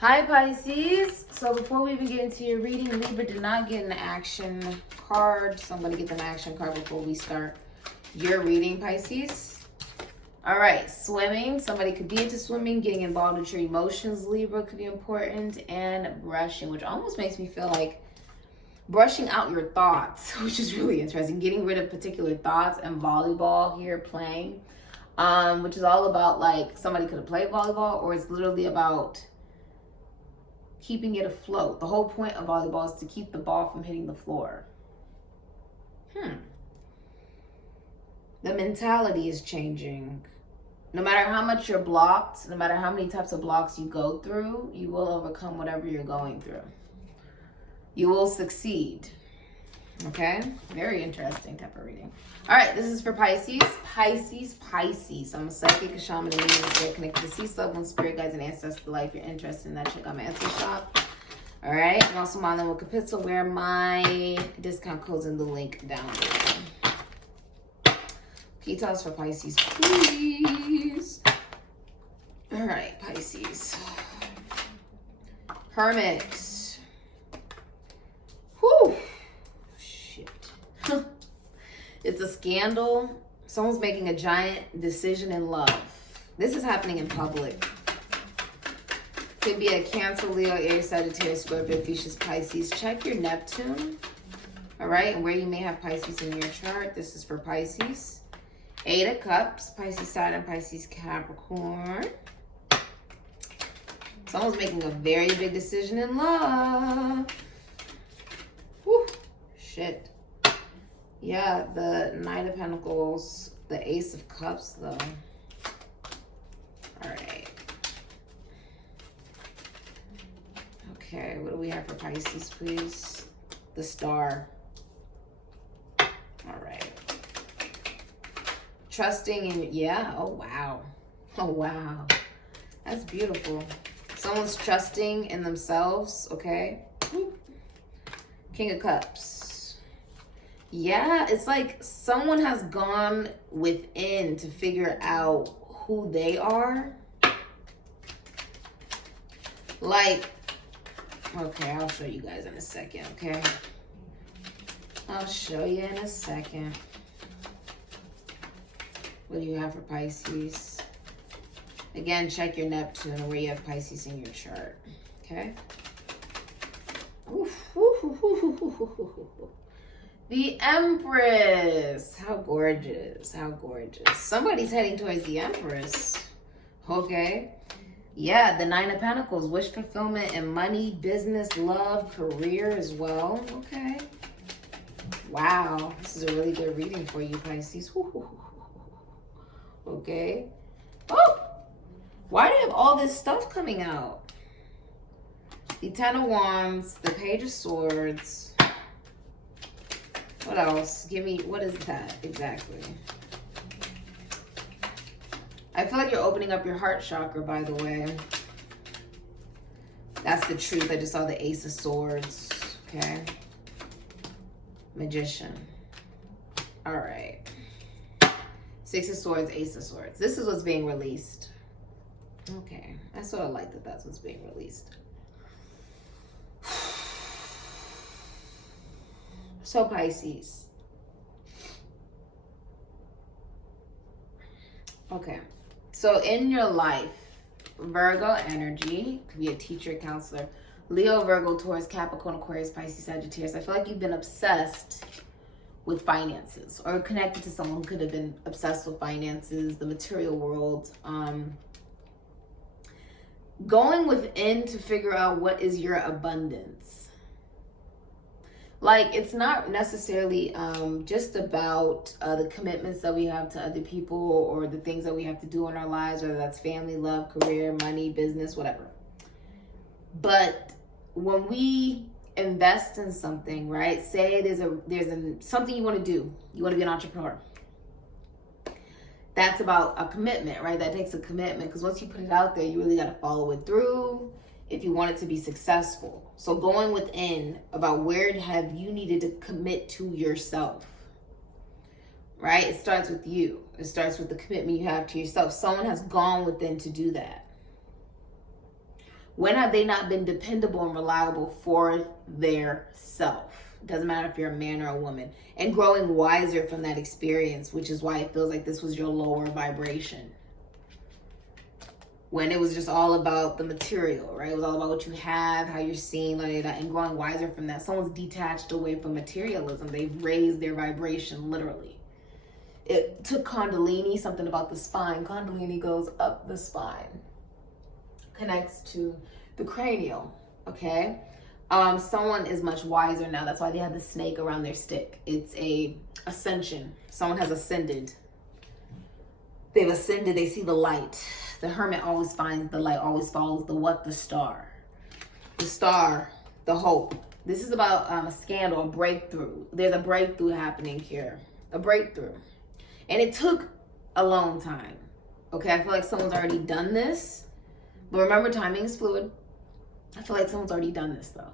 Hi Pisces. So before we even get into your reading, Libra did not get an action card. So I'm going to get an action card before we start your reading, Pisces. All right, swimming. Somebody could be into swimming. Getting involved with your emotions, Libra, could be important. And brushing, which almost makes me feel like brushing out your thoughts, which is really interesting. Getting rid of particular thoughts, and volleyball here playing, which is all about like somebody could have played volleyball, or it's literally about keeping it afloat. The whole point of volleyball is to keep the ball from hitting the floor. The mentality is changing. No matter how much you're blocked, no matter how many types of blocks you go through, you will overcome whatever you're going through. You will succeed. Okay? Very interesting type of reading. All right, this is for Pisces. Pisces. I'm a psychic, a shaman, and you're connected to sea loved ones, spirit guides, and ancestor life. You're interested in that, check out my Etsy shop. All right, I'm also my name with Capitol, where my discount code's in the link down below. Can you tell us for Pisces, please? All right, Pisces. Hermit. Whew. Shit. It's a scandal. Someone's making a giant decision in love. This is happening in public. Could be a Cancer, Leo, Aries, Sagittarius, Scorpio, Pisces, Pisces. Check your Neptune. All right, and where you may have Pisces in your chart. This is for Pisces. 8 of Cups, Pisces, Saturn, Pisces, Capricorn. Someone's making a very big decision in love. Whew, shit. Yeah, the Knight of Pentacles, the Ace of Cups, though. All right. Okay, what do we have for Pisces, please? The Star. All right. Trusting in, yeah, oh wow. Oh wow. That's beautiful. Someone's trusting in themselves, okay? King of Cups. Yeah, it's like someone has gone within to figure out who they are. Like, okay, I'll show you guys in a second, okay? I'll show you in a second. What do you have for Pisces? Again, check your Neptune where you have Pisces in your chart. Okay? The Empress. How gorgeous. How gorgeous. Somebody's heading towards the Empress. Okay? Yeah, the 9 of Pentacles. Wish fulfillment and money, business, love, career as well. Okay. Wow. This is a really good reading for you, Pisces. Okay. Oh! Why do you have all this stuff coming out? The 10 of Wands, the Page of Swords. What else? Give me, what is that exactly? I feel like you're opening up your heart chakra, by the way. That's the truth. I just saw the Ace of Swords. Okay. Magician. All right. 6 of Swords, Ace of Swords. This is what's being released. Okay. I sort of like that that's what's being released. So Pisces. Okay. So in your life, Virgo energy, could be a teacher, counselor, Leo, Virgo, Taurus, Capricorn, Aquarius, Pisces, Sagittarius. I feel like you've been obsessed with finances, or connected to someone who could have been obsessed with finances, the material world. Going within to figure out what is your abundance. Like, it's not necessarily just about the commitments that we have to other people, or the things that we have to do in our lives, whether that's family, love, career, money, business, whatever. But when we invest in something, right? Say there's something you want to do. You want to be an entrepreneur. That's about a commitment, right? That takes a commitment, because once you put it out there, you really got to follow it through if you want it to be successful. So going within about where have you needed to commit to yourself, right? It starts with you. It starts with the commitment you have to yourself. Someone has gone within to do that. When have they not been dependable and reliable for their self? Doesn't matter if you're a man or a woman. And growing wiser from that experience, which is why it feels like this was your lower vibration. When it was just all about the material, right? It was all about what you have, how you're seeing, and growing wiser from that. Someone's detached away from materialism. They've raised their vibration, literally. It took Kundalini, something about the spine. Kundalini goes up the spine, connects to the cranial, okay? Someone is much wiser now. That's why they have the snake around their stick. It's a ascension. Someone has ascended. They've ascended, they see the light. The hermit always finds the light, always follows the what? The star. The star, the hope. This is about a scandal, a breakthrough. There's a breakthrough happening here. A breakthrough. And it took a long time. Okay, I feel like someone's already done this. But remember, timing is fluid. I feel like someone's already done this, though.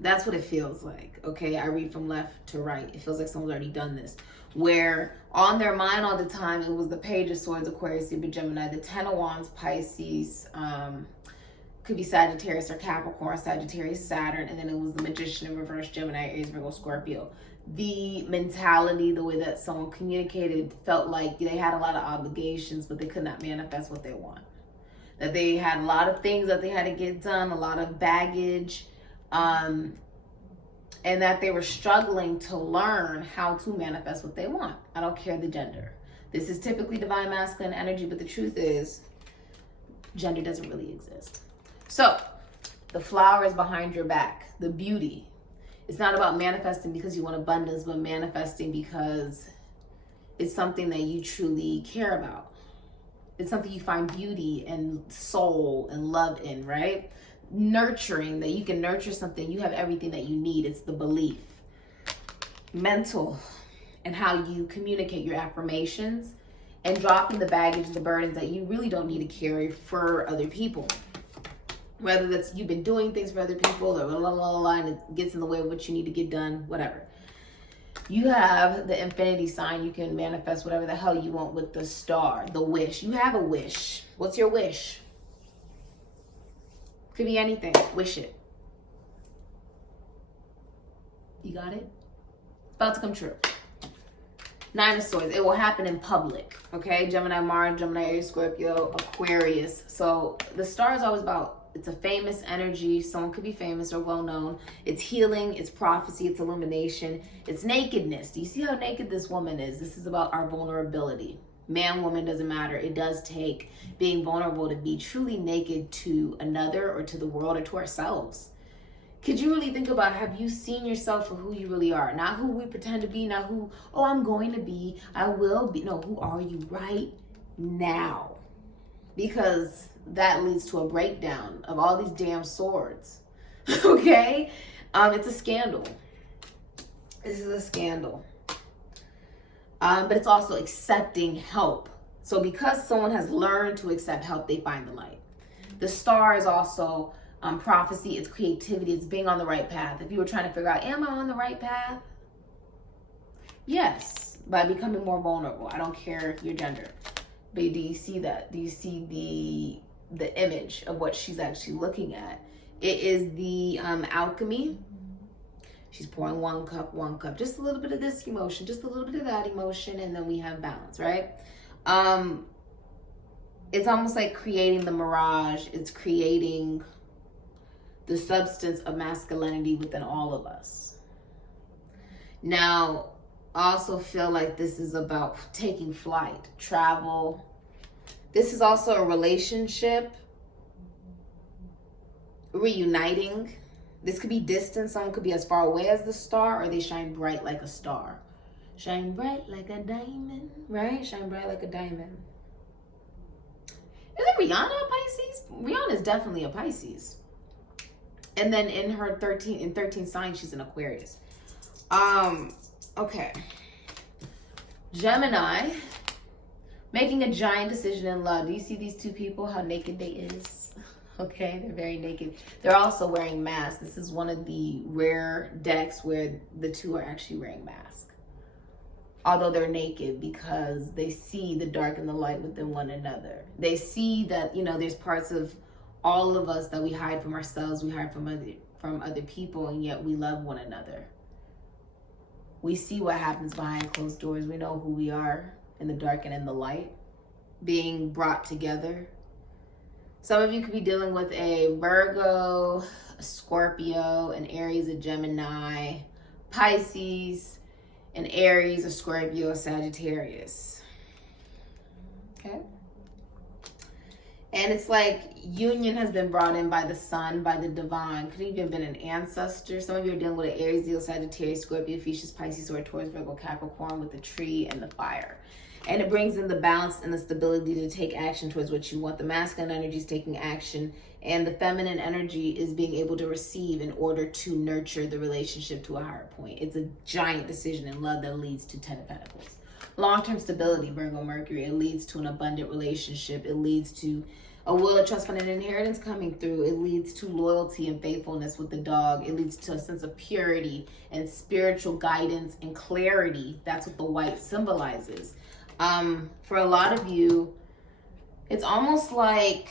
That's what it feels like. Okay, I read from left to right. It feels like someone's already done this. Where on their mind all the time, it was the Page of Swords, Aquarius, Libra, Gemini, the Ten of Wands, Pisces, could be Sagittarius or Capricorn, Sagittarius, Saturn, and then it was the Magician in reverse, Gemini, Aries, Virgo, Scorpio. The mentality, the way that someone communicated, felt like they had a lot of obligations, but they could not manifest what they want. That they had a lot of things that they had to get done, a lot of baggage, and that they were struggling to learn how to manifest what they want. I don't care the gender. This is typically divine masculine energy, but the truth is, gender doesn't really exist. So, the flower is behind your back, the beauty. It's not about manifesting because you want abundance, but manifesting because it's something that you truly care about. It's something you find beauty and soul and love in, right? Nurturing, that you can nurture something. You have everything that you need. It's the belief. Mental, and how you communicate your affirmations, and dropping the baggage, the burdens that you really don't need to carry for other people. Whether that's you've been doing things for other people, or and it gets in the way of what you need to get done, whatever. You have the infinity sign. You can manifest whatever the hell you want with the star, the wish. You have a wish. What's your wish? Could be anything. Wish it. You got it? It's about to come true. Nine of Swords. It will happen in public. Okay? Gemini, Mars, Gemini, Aries, Scorpio, Aquarius. So the star is always about, it's a famous energy. Someone could be famous or well-known. It's healing. It's prophecy. It's illumination. It's nakedness. Do you see how naked this woman is? This is about our vulnerability. Man, woman, doesn't matter. It does take being vulnerable to be truly naked to another or to the world or to ourselves. Could you really think about, have you seen yourself for who you really are? Not who we pretend to be, not who, oh, I'm going to be, I will be. No, who are you right now? Because that leads to a breakdown of all these damn swords. Okay? It's a scandal. This is a scandal. But it's also accepting help. So because someone has learned to accept help, they find the light. The star is also prophecy. It's creativity. It's being on the right path. If you were trying to figure out, am I on the right path? Yes, by becoming more vulnerable. I don't care your gender. But do you see that? Do you see the image of what she's actually looking at? It is the alchemy. She's pouring one cup, just a little bit of this emotion, just a little bit of that emotion, and then we have balance, right? It's almost like creating the mirage. It's creating the substance of masculinity within all of us. Now, I also feel like this is about taking flight, travel. This is also a relationship, reuniting. This could be distant. Someone could be as far away as the star, or they shine bright like a star. Shine bright like a diamond, right? Shine bright like a diamond. Isn't Rihanna a Pisces? Rihanna is definitely a Pisces. And then in her 13 sign, she's an Aquarius. Okay. Gemini, making a giant decision in love. Do you see these two people, how naked they is? Okay, they're very naked. They're also wearing masks. This is one of the rare decks where the two are actually wearing masks. Although they're naked, because they see the dark and the light within one another. They see that, there's parts of all of us that we hide from ourselves, we hide from other people, and yet we love one another. We see what happens behind closed doors. We know who we are in the dark and in the light, being brought together. Some of you could be dealing with a Virgo, a Scorpio, an Aries, a Gemini, Pisces, an Aries, a Scorpio, a Sagittarius. Okay? And it's like union has been brought in by the sun, by the divine. Could even have been an ancestor. Some of you are dealing with an Aries, Leo, Sagittarius, Scorpio, Pisces, Pisces, or Taurus, Virgo, Capricorn with the tree and the fire. And it brings in the balance and the stability to take action towards what you want. The masculine energy is taking action, and the feminine energy is being able to receive in order to nurture the relationship to a higher point. It's a giant decision in love that leads to 10 of Pentacles. Long-term stability, Virgo, Mercury. It leads to an abundant relationship. It leads to a will, a trust fund, and inheritance coming through. It leads to loyalty and faithfulness with the dog. It leads to a sense of purity and spiritual guidance and clarity. That's what the white symbolizes. For a lot of you, it's almost like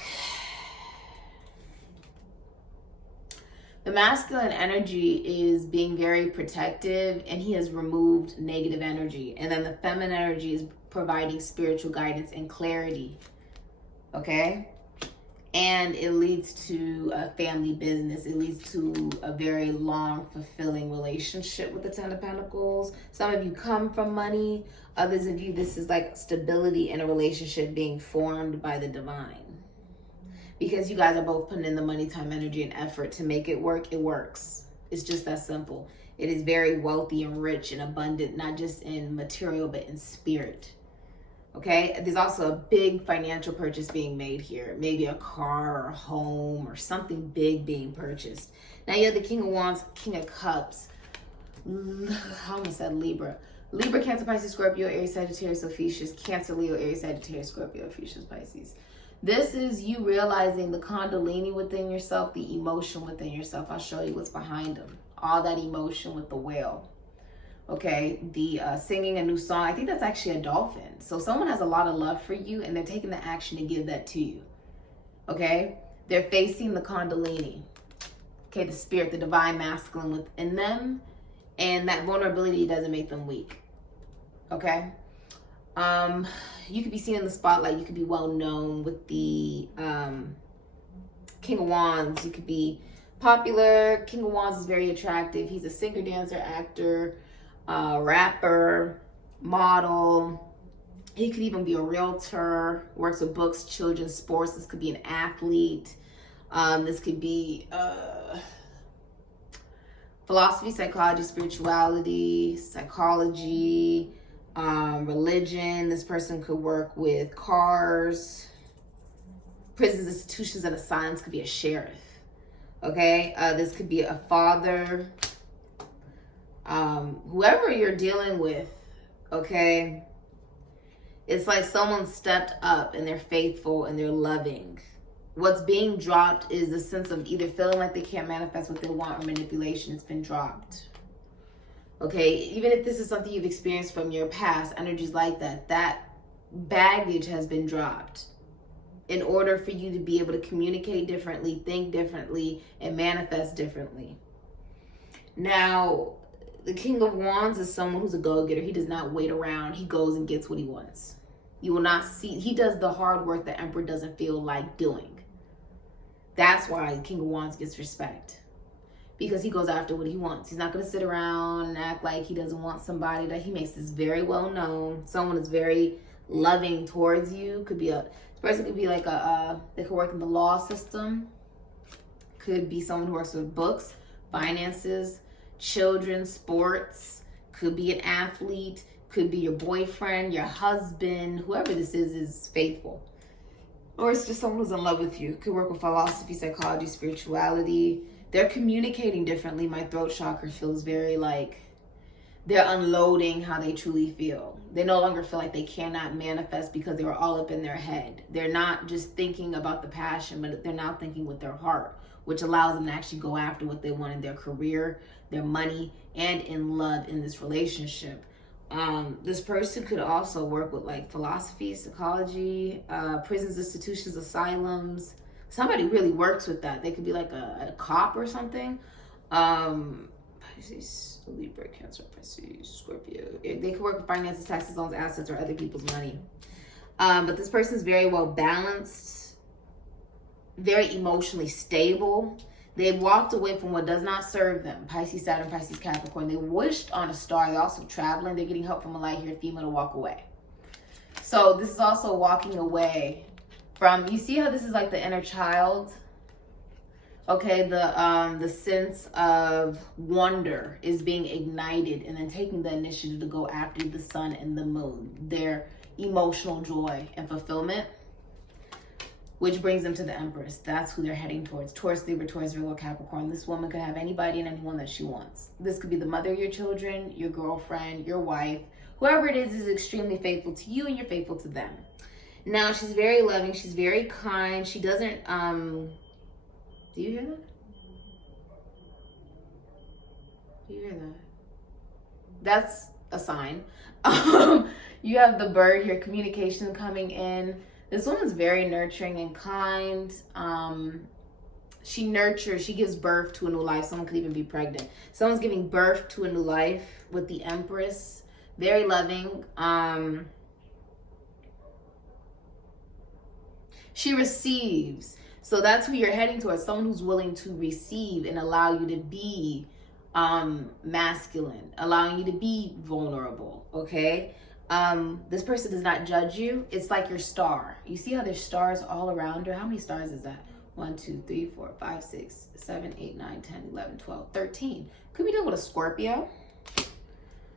the masculine energy is being very protective, and he has removed negative energy. And then the feminine energy is providing spiritual guidance and clarity. Okay? And it leads to a family business. It leads to a very long, fulfilling relationship with the 10 of Pentacles. Some of you come from money. Others of you, this is like stability in a relationship being formed by the divine. Because you guys are both putting in the money, time, energy, and effort to make it work. It works. It's just that simple. It is very wealthy and rich and abundant, not just in material, but in spirit. Okay, there's also a big financial purchase being made here. Maybe a car or a home or something big being purchased. Now you have the King of Wands, King of Cups. I almost said Libra. Libra, Cancer, Pisces, Scorpio, Aries, Sagittarius, Ophiuchus. Cancer, Leo, Aries, Sagittarius, Scorpio, Ophiuchus, Pisces. This is you realizing the Kundalini within yourself, the emotion within yourself. I'll show you what's behind them. All that emotion with the whale. Okay, the singing a new song. I think that's actually a dolphin. So someone has a lot of love for you, and they're taking the action to give that to you. Okay, they're facing the Kundalini. Okay, the spirit, the divine masculine within them, and that vulnerability doesn't make them weak. Okay, you could be seen in the spotlight. You could be well known with the King of Wands. You could be popular. King of Wands is very attractive. He's a singer, dancer, actor, rapper, model. He could even be a realtor, works with books, children's sports. This could be an athlete. This could be philosophy, psychology, spirituality, psychology, religion. This person could work with cars, prisons, institutions, and asylums. Could be a sheriff. Okay, this could be a father. Whoever you're dealing with, okay, it's like someone stepped up and they're faithful and they're loving. What's being dropped is a sense of either feeling like they can't manifest what they want or manipulation. It's been dropped. Okay, even if this is something you've experienced from your past, energies like that, that baggage has been dropped in order for you to be able to communicate differently, think differently, and manifest differently. Now, the King of Wands is someone who's a go-getter. He does not wait around. He goes and gets what he wants. You will not see, he does the hard work the Emperor doesn't feel like doing. That's why King of Wands gets respect. Because he goes after what he wants. He's not going to sit around and act like he doesn't want somebody. That he makes this very well known. Someone is very loving towards you. Could be this person could be like they could work in the law system. Could be someone who works with books, finances, children, sports. Could be an athlete. Could be your boyfriend, your husband. Whoever this is faithful. Or it's just someone who's in love with you. Could work with philosophy, psychology, spirituality. They're communicating differently. My throat chakra feels very like they're unloading how they truly feel. They no longer feel like they cannot manifest because they were all up in their head. They're not just thinking about the passion, but they're now thinking with their heart, which allows them to actually go after what they want in their career, their money, and in love in this relationship. This person could also work with like philosophy, psychology, prisons, institutions, asylums, Somebody really works with that. They could be like a cop or something. Pisces, Libra, Cancer, Pisces, Scorpio. They could work with finances, taxes, loans, assets, or other people's money. But this person is very well balanced, very emotionally stable. They've walked away from what does not serve them. Pisces, Saturn, Pisces, Capricorn. They wished on a star. They're also traveling. They're getting help from a light here, female, to walk away. So this is also walking away from, you see how this is like the inner child? Okay, the sense of wonder is being ignited and then taking the initiative to go after the sun and the moon. Their emotional joy and fulfillment, which brings them to the Empress. That's who they're heading towards. Taurus, Libra, Taurus, Virgo, Capricorn. This woman could have anybody and anyone that she wants. This could be the mother of your children, your girlfriend, your wife. Whoever it is extremely faithful to you and you're faithful to them. Now, she's very loving. She's very kind. She doesn't, do you hear that? Do you hear that? That's a sign. You have the bird here, communication coming in. This woman's very nurturing and kind. She nurtures, she gives birth to a new life. Someone could even be pregnant. Someone's giving birth to a new life with the Empress. Very loving. She receives. So that's who you're heading towards. Someone who's willing to receive and allow you to be masculine, allowing you to be vulnerable, okay? This person does not judge you. It's like your star. You see how there's stars all around her? How many stars is that? 1, 2, 3, 4, 5, 6, 7, 8, 9, 10, 11, 12, 13. Could be dealing with a Scorpio.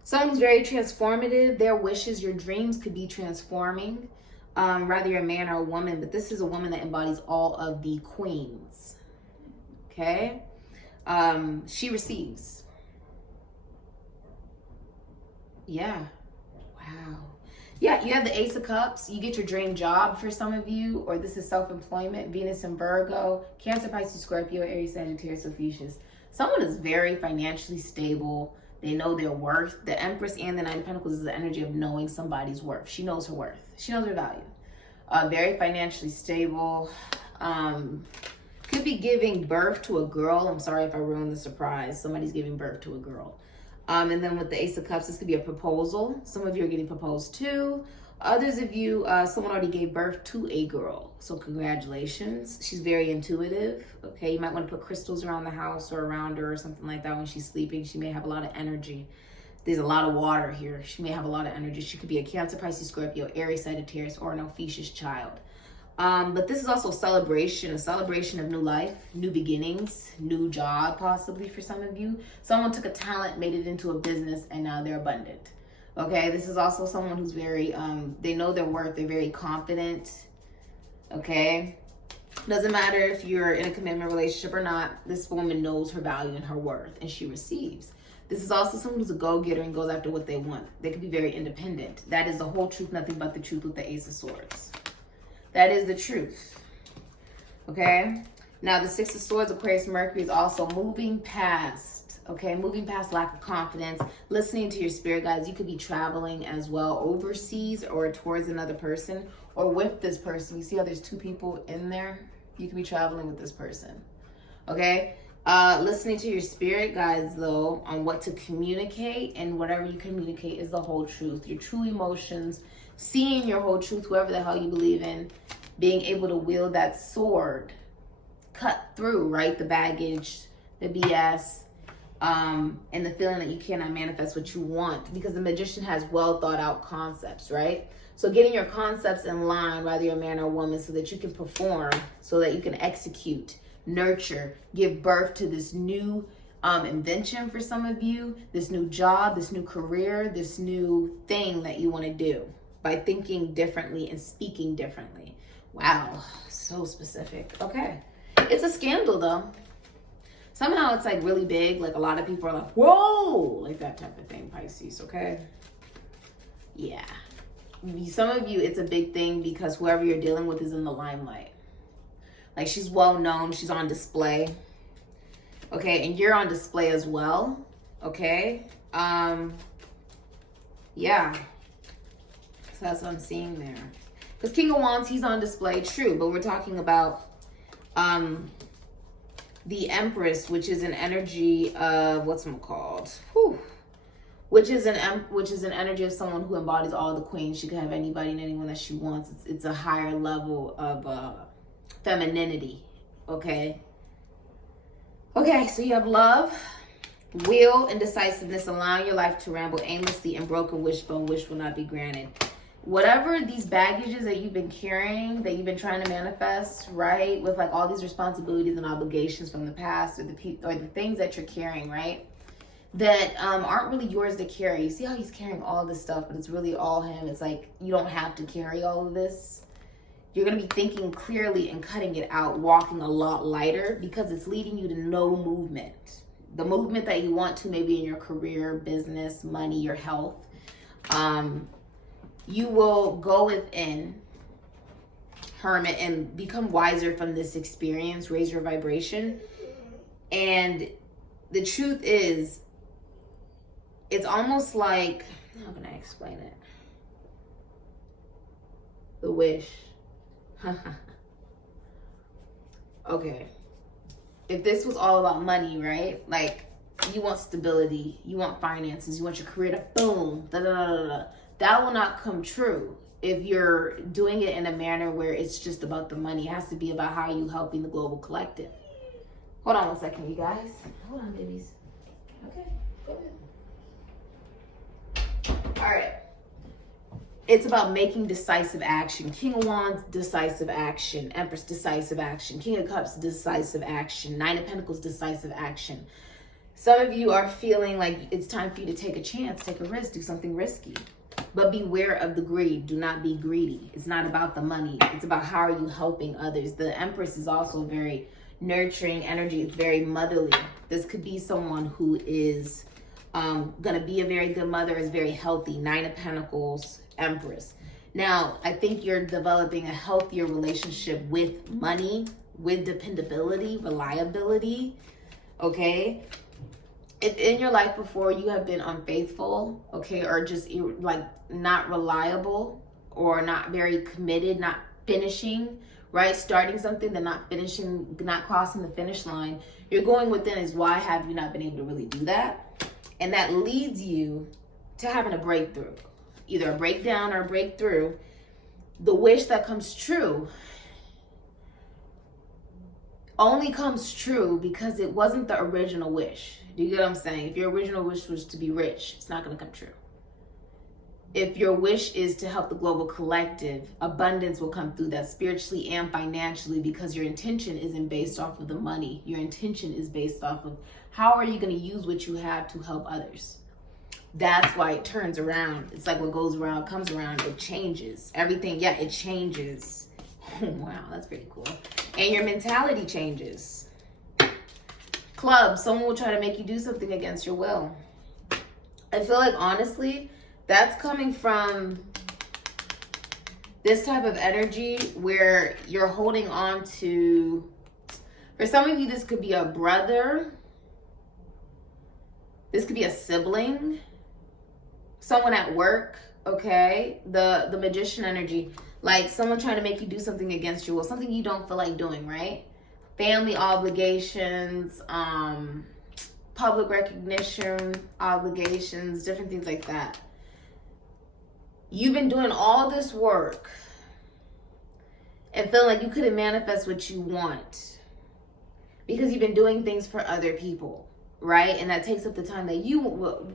Someone who's very transformative. Their wishes, your dreams could be transforming. Rather you're a man or a woman, but this is a woman that embodies all of the queens. Okay? She receives. Yeah. Wow. Yeah, you have the Ace of Cups. You get your dream job for some of you, or this is self-employment. Venus and Virgo, Cancer, Pisces, Scorpio, Aries, Sagittarius, Ophiuchus. Someone is very financially stable. They know their worth. The Empress and the Nine of Pentacles is the energy of knowing somebody's worth. She knows her worth. She knows her value. Very financially stable. Could be giving birth to a girl. I'm sorry if I ruined the surprise. Somebody's giving birth to a girl. And then with the Ace of Cups, this could be a proposal. Some of you are getting proposed to. Others of you, someone already gave birth to a girl. So congratulations. She's very intuitive. Okay, you might want to put crystals around the house or around her or something like that when she's sleeping. She may have a lot of energy. There's a lot of water here. She may have a lot of energy. She could be a Cancer, Pisces, Scorpio, Aries, Sagittarius, or an Ophiuchus child. But this is also a celebration of new life, new beginnings, new job possibly for some of you. Someone took a talent, made it into a business, and now they're abundant. Okay, this is also someone who's very, they know their worth. They're very confident. Okay, doesn't matter if you're in a commitment relationship or not. This woman knows her value and her worth, and she receives. This is also someone who's a go-getter and goes after what they want. They could be very independent. That is the whole truth, nothing but the truth with the Ace of Swords. That is the truth. Okay? Now, the Six of Swords, Aquarius, Mercury is also moving past, okay? Moving past lack of confidence, listening to your spirit guides. You could be traveling as well overseas or towards another person or with this person. You see how there's two people in there? You could be traveling with this person, okay? Listening to your spirit guides, though, on what to communicate, and whatever you communicate is the whole truth. Your true emotions, seeing your whole truth, whoever the hell you believe in, being able to wield that sword, cut through, right? The baggage, the BS, and the feeling that you cannot manifest what you want, because the magician has well thought out concepts, right? So getting your concepts in line, whether you're a man or a woman, so that you can perform, so that you can execute, nurture, give birth to this new invention for some of you, this new job, this new career, this new thing that you want to do by thinking differently and speaking differently. Wow, so specific. Okay, it's a scandal though. Somehow it's like really big, like a lot of people are like, whoa, like that type of thing, Pisces, okay? Yeah. Some of you, it's a big thing because whoever you're dealing with is in the limelight. Like, she's well known, she's on display. Okay, and you're on display as well. Okay. Yeah. So that's what I'm seeing there. Because King of Wands, he's on display, true, but we're talking about The Empress, which is an energy of which is an energy of someone who embodies all the queens. She can have anybody and anyone that she wants. It's a higher level of femininity. Okay, so you have love, will, indecisiveness, allowing your life to ramble aimlessly, and broken wishbone, wish will not be granted. Whatever these baggages that you've been carrying, that you've been trying to manifest, right, with like all these responsibilities and obligations from the past, or the things that you're carrying, right, that aren't really yours to carry. You see how he's carrying all this stuff, but it's really all him. It's like you don't have to carry all of this. You're going to be thinking clearly and cutting it out, walking a lot lighter, because it's leading you to no movement. The movement that you want to, maybe in your career, business, money, your health. You will go within, hermit, and become wiser from this experience, raise your vibration. And the truth is, it's almost like, how can I explain it? The wish. Okay. If this was all about money, right? Like, you want stability, you want finances, you want your career to boom, da da da da da. That will not come true if you're doing it in a manner where it's just about the money. It has to be about how you helping the global collective. Hold on one second, you guys. Hold on, babies. Okay, go ahead. All right. It's about making decisive action. King of Wands, decisive action. Empress, decisive action. King of Cups, decisive action. Nine of Pentacles, decisive action. Some of you are feeling like it's time for you to take a chance, take a risk, do something risky. But beware of the greed. Do not be greedy. It's not about the money. It's about how are you helping others. The Empress is also very nurturing energy. It's very motherly. This could be someone who is going to be a very good mother, is very healthy. Nine of Pentacles, Empress. Now, I think you're developing a healthier relationship with money, with dependability, reliability, okay? If in your life before you have been unfaithful, okay, or just like not reliable or not very committed, not finishing, right? Starting something, then not finishing, not crossing the finish line, you're going within is why have you not been able to really do that? And that leads you to having a breakthrough, either a breakdown or a breakthrough. The wish that comes true only comes true because it wasn't the original wish. Do you get what I'm saying? If your original wish was to be rich, it's not going to come true. If your wish is to help the global collective, abundance will come through that spiritually and financially, because your intention isn't based off of the money. Your intention is based off of how are you going to use what you have to help others. That's why it turns around. It's like what goes around comes around. It changes. Everything, yeah, it changes. Wow, that's pretty cool. And your mentality changes. Club, someone will try to make you do something against your will. I feel like, honestly, that's coming from this type of energy where you're holding on to, for some of you, this could be a brother. This could be a sibling. Someone at work, okay? The Magician energy, like someone trying to make you do something against your will, something you don't feel like doing, right? Family obligations, public recognition obligations, different things like that. You've been doing all this work and feeling like you couldn't manifest what you want because you've been doing things for other people, right? And that takes up the time that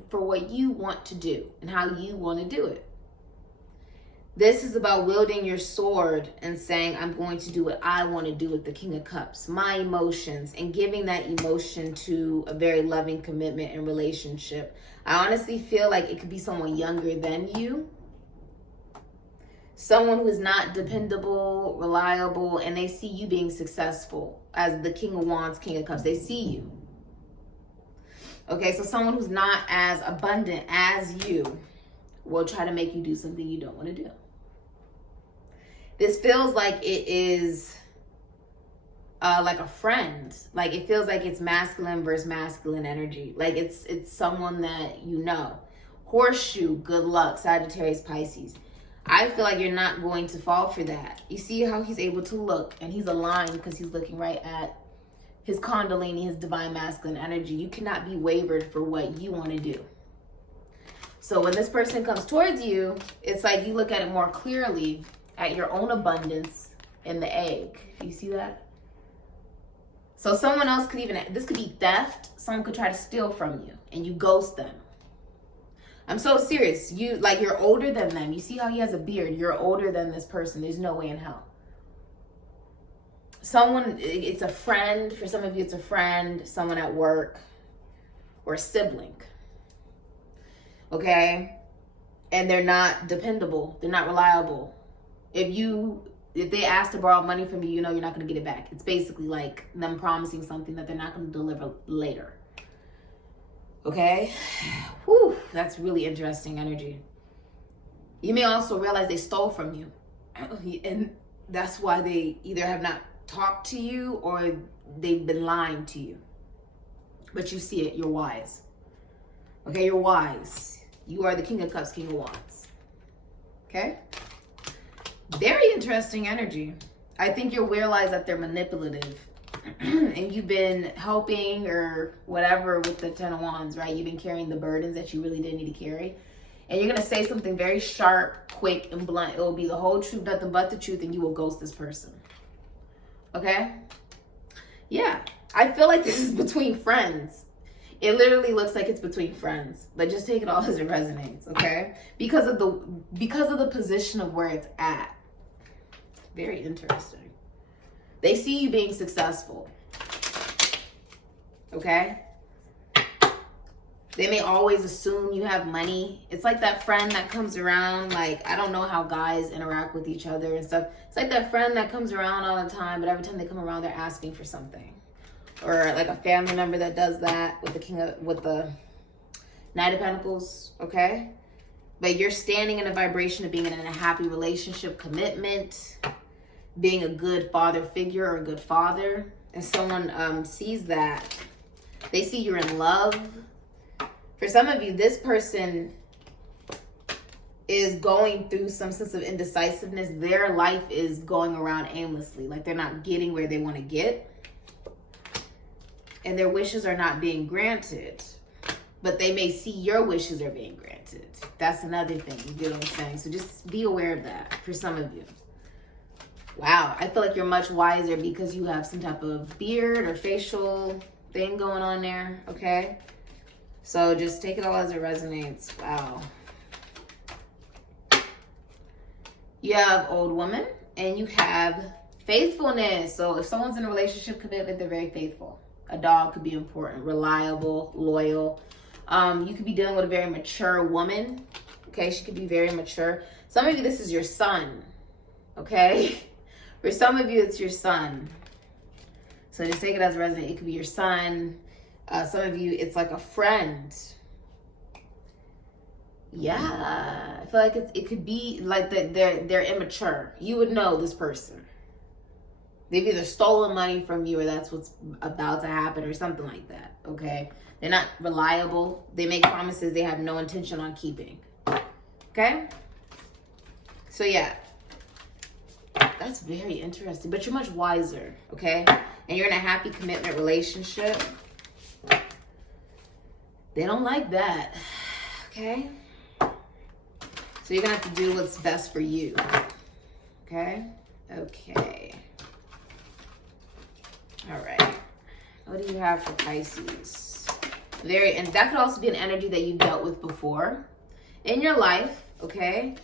for what you want to do and how you want to do it. This is about wielding your sword and saying, I'm going to do what I want to do with the King of Cups, my emotions, and giving that emotion to a very loving commitment and relationship. I honestly feel like it could be someone younger than you, someone who is not dependable, reliable, and they see you being successful as the King of Wands, King of Cups. They see you. Okay, so someone who's not as abundant as you will try to make you do something you don't want to do. This feels like it is like a friend. Like it feels like it's masculine versus masculine energy. Like it's someone that you know. Horseshoe, good luck, Sagittarius, Pisces. I feel like you're not going to fall for that. You see how he's able to look, and he's aligned because he's looking right at his Kundalini, his divine masculine energy. You cannot be wavered for what you want to do. So when this person comes towards you, it's like you look at it more clearly at your own abundance in the egg. You see that? So someone else could even, this could be theft. Someone could try to steal from you and you ghost them. I'm so serious. You're older than them. You see how he has a beard? You're older than this person. There's no way in hell. Someone, it's a friend. For some of you, it's a friend, someone at work, or a sibling. Okay? And they're not dependable. They're not reliable. If they ask to borrow money from you, you know you're not going to get it back. It's basically like them promising something that they're not going to deliver later. Okay? Whew, that's really interesting energy. You may also realize they stole from you. And that's why they either have not talked to you or they've been lying to you. But you see it. You're wise. Okay? You're wise. You are the King of Cups, King of Wands. Okay? Very interesting energy. I think you'll realize that they're manipulative. And you've been helping or whatever with the Ten of Wands, right? You've been carrying the burdens that you really didn't need to carry. And you're going to say something very sharp, quick, and blunt. It will be the whole truth, nothing but the truth, and you will ghost this person. Okay? Yeah. I feel like this is between friends. It literally looks like it's between friends. But just take it all as it resonates, okay? Because of the position of where it's at. Very interesting. They see you being successful. Okay? They may always assume you have money. It's like that friend that comes around, like, I don't know how guys interact with each other and stuff. It's like that friend that comes around all the time, but every time they come around, they're asking for something. Or like a family member that does that with the Knight of Pentacles, okay? But you're standing in a vibration of being in a happy relationship, commitment, being a good father figure or a good father. And someone sees that. They see you're in love. For some of you, this person is going through some sense of indecisiveness. Their life is going around aimlessly. Like they're not getting where they want to get. And their wishes are not being granted. But they may see your wishes are being granted. That's another thing. You get what I'm saying? So just be aware of that for some of you. Wow. I feel like you're much wiser because you have some type of beard or facial thing going on there. Okay? So just take it all as it resonates. Wow. You have old woman and you have faithfulness. So if someone's in a relationship commitment, they're very faithful. A dog could be important, reliable, loyal. You could be dealing with a very mature woman. Okay, she could be very mature. Some of you, this is your son. Okay? For some of you, it's your son. So just take it as a resident. It could be your son. Some of you, it's like a friend. Yeah. I feel like it could be like that they're immature. You would know this person. They've either stolen money from you or that's what's about to happen or something like that, okay? They're not reliable. They make promises they have no intention on keeping, okay? So, yeah. That's very interesting, but you're much wiser, okay? And you're in a happy commitment relationship. They don't like that, okay? So you're going to have to do what's best for you, okay? Okay. All right. What do you have for Pisces? And that could also be an energy that you've dealt with before in your life, okay?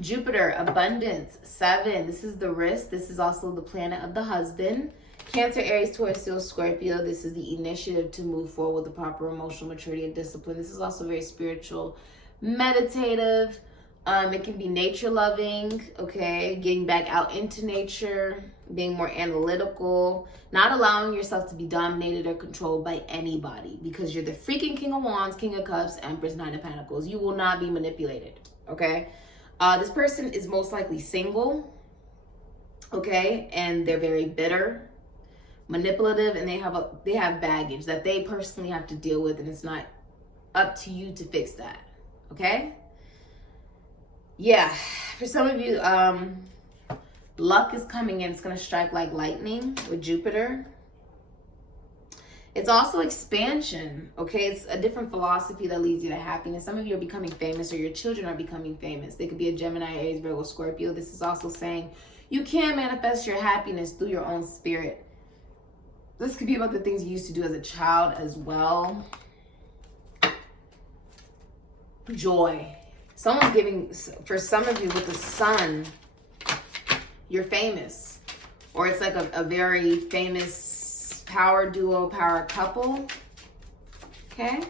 Jupiter, abundance, 7. This is the risk. This is also the planet of the husband. Cancer, Aries, Taurus, Leo, Scorpio. This is the initiative to move forward with the proper emotional maturity and discipline. This is also very spiritual, meditative. It can be nature loving, okay? Getting back out into nature, being more analytical, not allowing yourself to be dominated or controlled by anybody because you're the freaking King of Wands, King of Cups, Empress, Nine of Pentacles. You will not be manipulated, okay? This person is most likely single, okay? And they're very bitter, manipulative, and they have baggage that they personally have to deal with, and it's not up to you to fix that, okay? Yeah, For some of you, luck is coming in. It's going to strike like lightning with Jupiter. It's also expansion, okay? It's a different philosophy that leads you to happiness. Some of you are becoming famous, or your children are becoming famous. They could be a Gemini, Aries, Virgo, Scorpio. This is also saying you can manifest your happiness through your own spirit. This could be about the things you used to do as a child as well. Joy. Someone's giving, for some of you with the sun, you're famous. Or it's like a very famous power duo, power couple. Okay?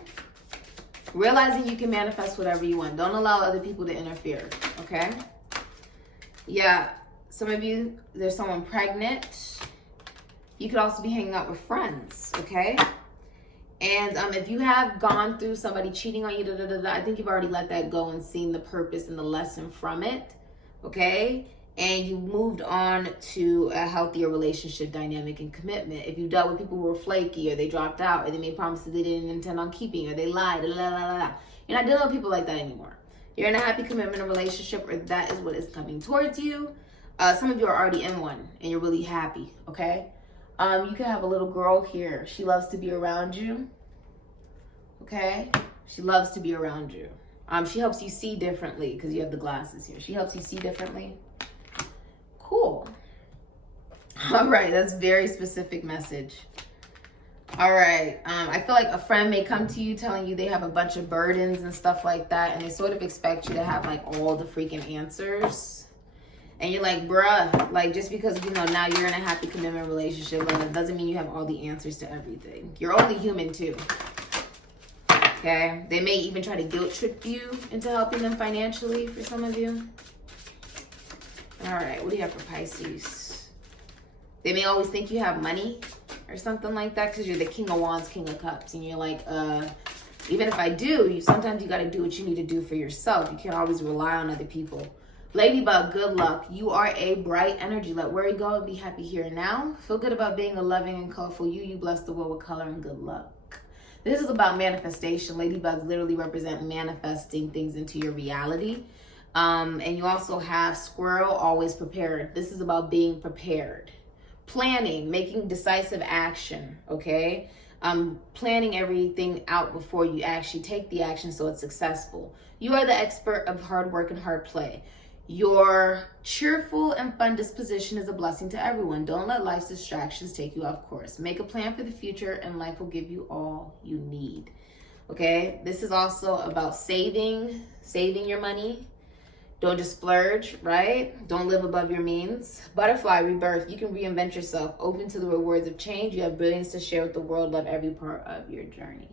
Realizing you can manifest whatever you want. Don't allow other people to interfere. Okay? Yeah. Some of you, there's someone pregnant. You could also be hanging out with friends. Okay? And if you have gone through somebody cheating on you, I think you've already let that go and seen the purpose and the lesson from it. Okay? And you moved on to a healthier relationship dynamic and commitment. If you dealt with people who were flaky, or they dropped out, or they made promises they didn't intend on keeping, or they lied, you're not dealing with people like that anymore. You're in a happy commitment or relationship, or that is what is coming towards you. Some of you are already in one, and you're really happy, okay? You could have a little girl here. She loves to be around you, okay? She loves to be around you. She helps you see differently because you have the glasses here. She helps you see differently. Cool. All right, that's a very specific message. All right, I feel like a friend may come to you telling you they have a bunch of burdens and stuff like that, and they sort of expect you to have like all the freaking answers. And you're like, bruh, like just because, you know, now you're in a happy commitment relationship, like, that doesn't mean you have all the answers to everything. You're only human too. Okay? They may even try to guilt trip you into helping them financially for some of you. All right, what do you have for Pisces? They may always think you have money or something like that because you're the King of Wands, King of Cups. And you're like, even if I do, sometimes you got to do what you need to do for yourself. You can't always rely on other people. Ladybug, good luck. You are a bright energy. Let worry go and be happy here and now. Feel good about being a loving and colorful you. You bless the world with color and good luck. This is about manifestation. Ladybugs literally represent manifesting things into your reality. And you also have squirrel, always prepared. This is about being prepared. Planning, making decisive action, okay? Planning everything out before you actually take the action so it's successful. You are the expert of hard work and hard play. Your cheerful and fun disposition is a blessing to everyone. Don't let life's distractions take you off course. Make a plan for the future and life will give you all you need. Okay? This is also about saving your money. Don't just splurge, right? Don't live above your means. Butterfly, rebirth. You can reinvent yourself. Open to the rewards of change. You have brilliance to share with the world. Love every part of your journey.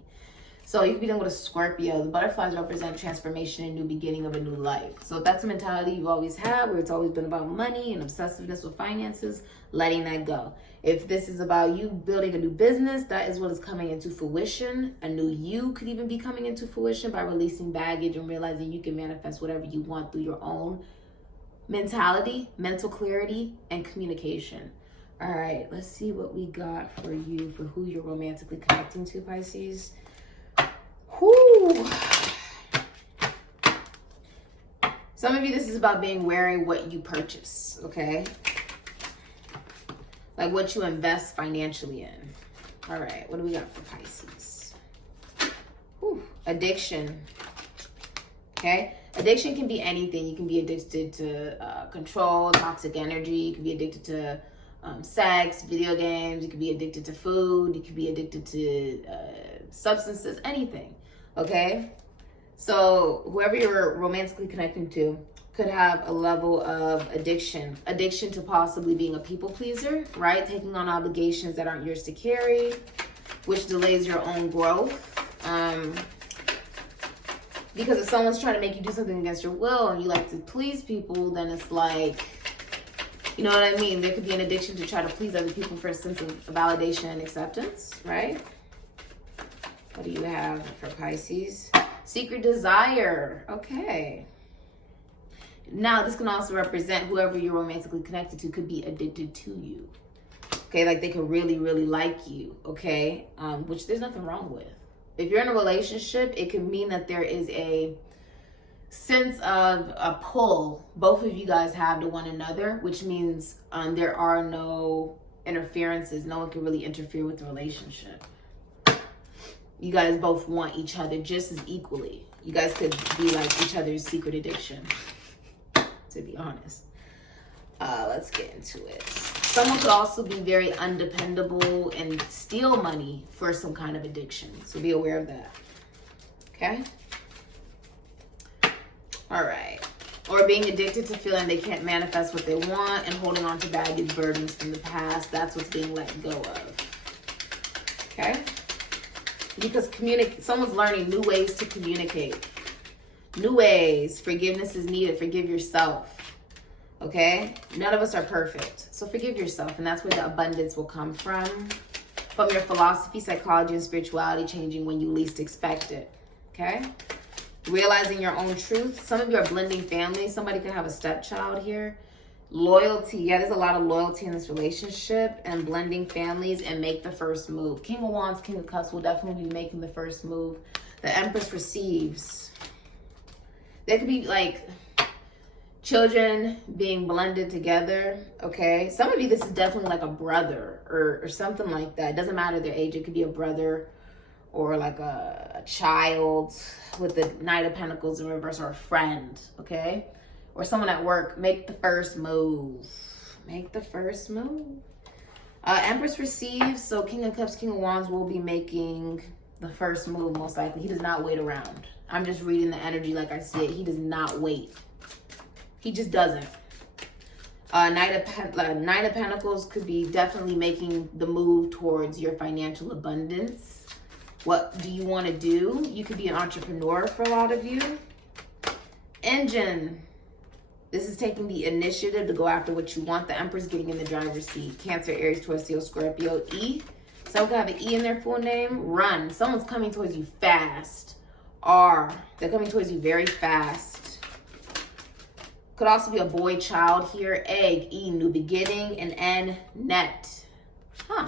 So you could be dealing with a Scorpio. The butterflies represent transformation and new beginning of a new life. So if that's a mentality you've always had, where it's always been about money and obsessiveness with finances, letting that go. If this is about you building a new business, that is what is coming into fruition. A new you could even be coming into fruition by releasing baggage and realizing you can manifest whatever you want through your own mentality, mental clarity, and communication. All right, let's see what we got for you for who you're romantically connecting to, Pisces. Whoo. Some of you, this is about being wary what you purchase, okay? Like what you invest financially in. All right, what do we got for Pisces? Whew. Addiction, okay? Addiction can be anything. You can be addicted to control, toxic energy. You can be addicted to sex, video games. You could be addicted to food. You could be addicted to substances, anything. Okay, so whoever you're romantically connecting to could have a level of addiction to possibly being a people pleaser, right? Taking on obligations that aren't yours to carry, which delays your own growth. Because if someone's trying to make you do something against your will and you like to please people, then it's like, you know what I mean? There could be an addiction to try to please other people for a sense of validation and acceptance, right? What do you have for Pisces? Secret desire. Okay. Now, this can also represent whoever you're romantically connected to could be addicted to you. Okay, like they could really, really like you. Okay, which there's nothing wrong with. If you're in a relationship, it could mean that there is a sense of a pull both of you guys have to one another, which means there are no interferences. No one can really interfere with the relationship. You guys both want each other just as equally. You guys could be like each other's secret addiction, to be honest. Let's get into it. Someone could also be very undependable and steal money for some kind of addiction. So be aware of that. Okay? All right. Or being addicted to feeling they can't manifest what they want and holding on to baggage burdens from the past. That's what's being let go of. Okay? Because someone's learning new ways to communicate. New ways. Forgiveness is needed. Forgive yourself. Okay? None of us are perfect. So forgive yourself. And that's where the abundance will come from your philosophy, psychology, and spirituality changing when you least expect it. Okay? Realizing your own truth. Some of you are blending families. Somebody could have a stepchild here. Loyalty. Yeah, there's a lot of loyalty in this relationship. And blending families and make the first move. King of Wands, King of Cups will definitely be making the first move. The Empress receives. There could be like children being blended together. Okay. Some of you, this is definitely like a brother or something like that. It doesn't matter their age. It could be a brother or like a child with the Knight of Pentacles in reverse, or a friend, okay? Or someone at work. Make the first move. Make the first move. Empress receives, so King of Cups, King of Wands will be making the first move most likely. He does not wait around. I'm just reading the energy like I said. He does not wait. He just doesn't. Knight of Pentacles could be definitely making the move towards your financial abundance. What do you want to do? You could be an entrepreneur for a lot of you. Engine. This is taking the initiative to go after what you want. The Empress getting in the driver's seat. Cancer, Aries, Taurus, Leo, Scorpio. E. Someone could have an E in their full name. Run. Someone's coming towards you fast. R. They're coming towards you very fast. Could also be a boy child here. Egg. E. New beginning. And N. Net. Huh.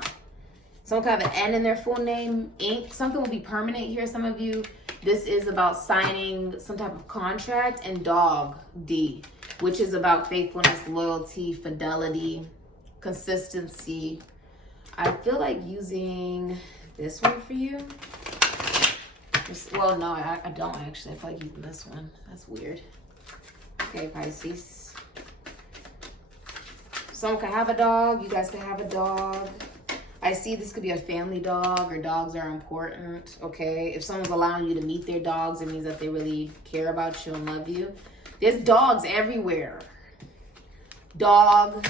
Someone could have an N in their full name. Ink. Something will be permanent here, some of you. This is about signing some type of contract. And dog, D, which is about faithfulness, loyalty, fidelity, consistency. I feel like using this one for you. Well, no, I don't actually. I feel like using this one. That's weird. Okay, Pisces. Someone could have a dog. You guys could have a dog. I see this could be a family dog, or dogs are important, okay? If someone's allowing you to meet their dogs, it means that they really care about you and love you. There's dogs everywhere. Dog.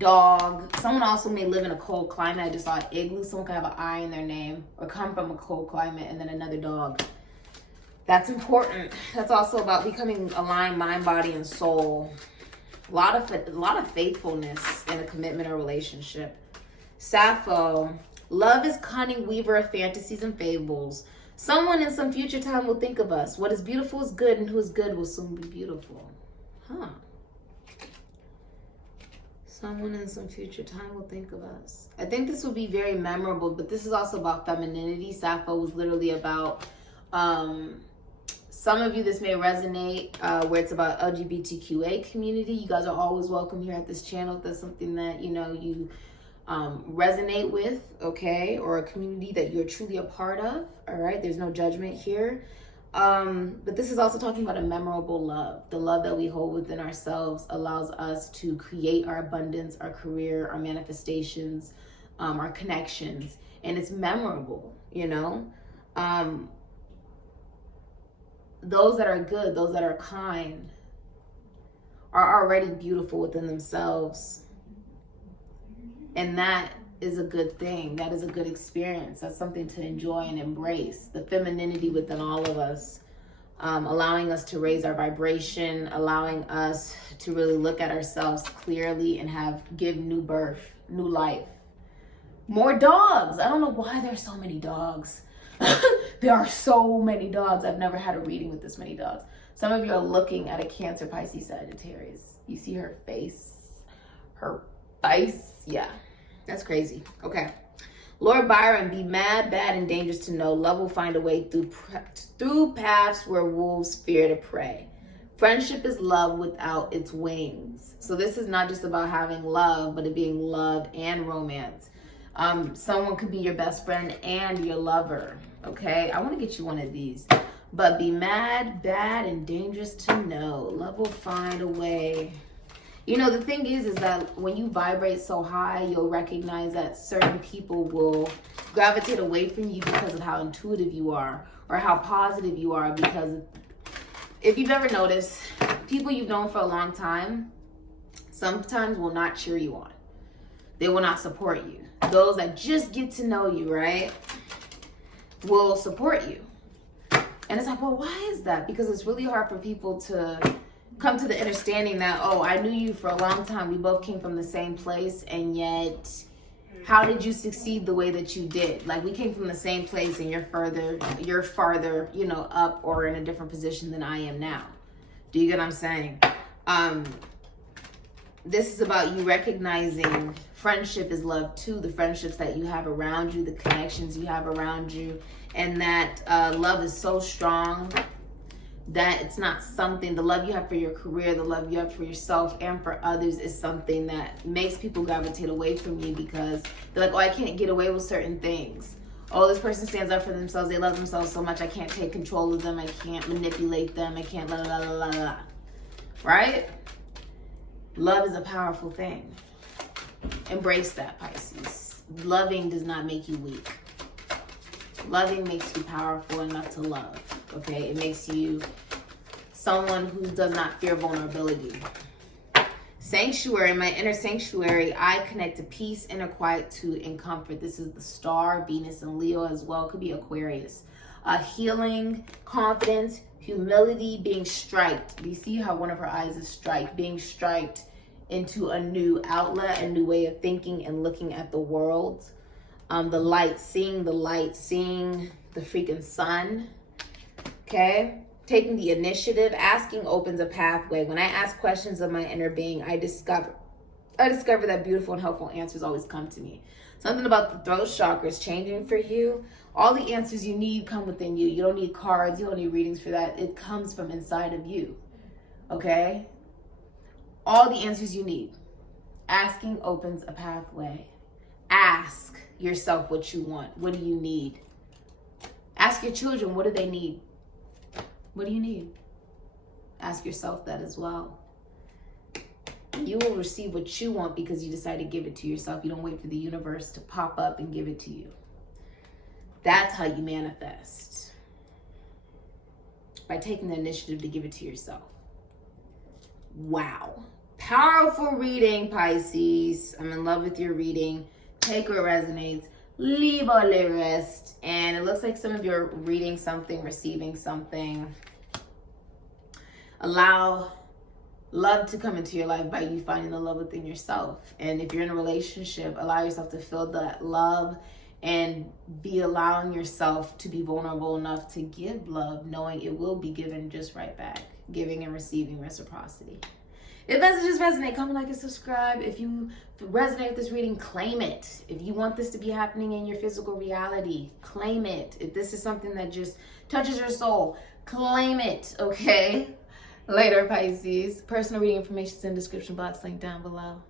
Someone also may live in a cold climate. I just saw an igloo. Someone could have an I in their name or come from a cold climate, and then another dog. That's important. That's also about becoming aligned mind, body, and soul. A lot of faithfulness in a commitment or relationship. Sappho, love is cunning weaver of fantasies and fables. Someone in some future time will think of us. What is beautiful is good, and who is good will soon be beautiful. Huh. Someone in some future time will think of us. I think this will be very memorable, but this is also about femininity. Sappho was literally about, some of you, this may resonate, where it's about LGBTQA community. You guys are always welcome here at this channel if there's something that, you know, you resonate with, okay, or a community that you're truly a part of. All right, there's no judgment here, but this is also talking about a memorable love. The love that we hold within ourselves allows us to create our abundance, our career, our manifestations, our connections, and it's memorable, you know. Those that are good, those that are kind, are already beautiful within themselves. And that is a good thing. That is a good experience. That's something to enjoy and embrace. The femininity within all of us, allowing us to raise our vibration, allowing us to really look at ourselves clearly and give new birth, new life. More dogs. I don't know why there's so many dogs. There are so many dogs. I've never had a reading with this many dogs. Some of you are looking at a Cancer, Pisces, Sagittarius. You see her face, her face. Yeah. That's crazy. Okay. Lord Byron, be mad, bad, and dangerous to know. Love will find a way through paths where wolves fear to prey. Friendship is love without its wings. So this is not just about having love, but it being love and romance. Someone could be your best friend and your lover. Okay, I want to get you one of these. But be mad, bad, and dangerous to know. Love will find a way. You know, the thing is that when you vibrate so high, you'll recognize that certain people will gravitate away from you because of how intuitive you are or how positive you are. Because if you've ever noticed, people you've known for a long time sometimes will not cheer you on. They will not support you. Those that just get to know you, right, will support you. And it's like, well, why is that? Because it's really hard for people to come to the understanding that, oh, I knew you for a long time. We both came from the same place, and yet how did you succeed the way that you did? Like, we came from the same place, and you're farther, you know, up or in a different position than I am now. Do you get what I'm saying? This is about you recognizing friendship is love too. The friendships that you have around you, the connections you have around you, and that love is so strong that it's not something, the love you have for your career, the love you have for yourself and for others is something that makes people gravitate away from you because they're like, oh, I can't get away with certain things. Oh, this person stands up for themselves. They love themselves so much. I can't take control of them. I can't manipulate them. I can't la la la la la. Right? Love is a powerful thing. Embrace that, Pisces. Loving does not make you weak. Loving makes you powerful enough to love. Okay, it makes you someone who does not fear vulnerability. Sanctuary, my inner sanctuary, I connect to peace, inner quietude, and comfort. This is the star, Venus, and Leo as well. Could be Aquarius. Healing, confidence, humility, being striked. Do you see how one of her eyes is striked? Being striked into a new outlet, a new way of thinking and looking at the world. The light, seeing the freaking sun. Okay, taking the initiative, asking opens a pathway. When I ask questions of my inner being, I discover that beautiful and helpful answers always come to me. Something about the throat chakra is changing for you. All the answers you need come within you. You don't need cards. You don't need readings for that. It comes from inside of you. Okay? All the answers you need. Asking opens a pathway. Ask yourself what you want. What do you need? Ask your children, what do they need? What do you need? Ask yourself that as well. You will receive what you want because you decide to give it to yourself. You don't wait for the universe to pop up and give it to you. That's how you manifest. By taking the initiative to give it to yourself. Wow. Powerful reading, Pisces. I'm in love with your reading. Take what resonates. Leave all the rest. And it looks like some of you are reading something, receiving something. Allow love to come into your life by you finding the love within yourself. And if you're in a relationship, allow yourself to feel that love and be allowing yourself to be vulnerable enough to give love, knowing it will be given just right back. Giving and receiving reciprocity. If messages resonate, comment, like, and subscribe. If you resonate with this reading, claim it. If you want this to be happening in your physical reality, claim it. If this is something that just touches your soul, claim it, okay? Later, Pisces. Personal reading information is in the description box, link down below.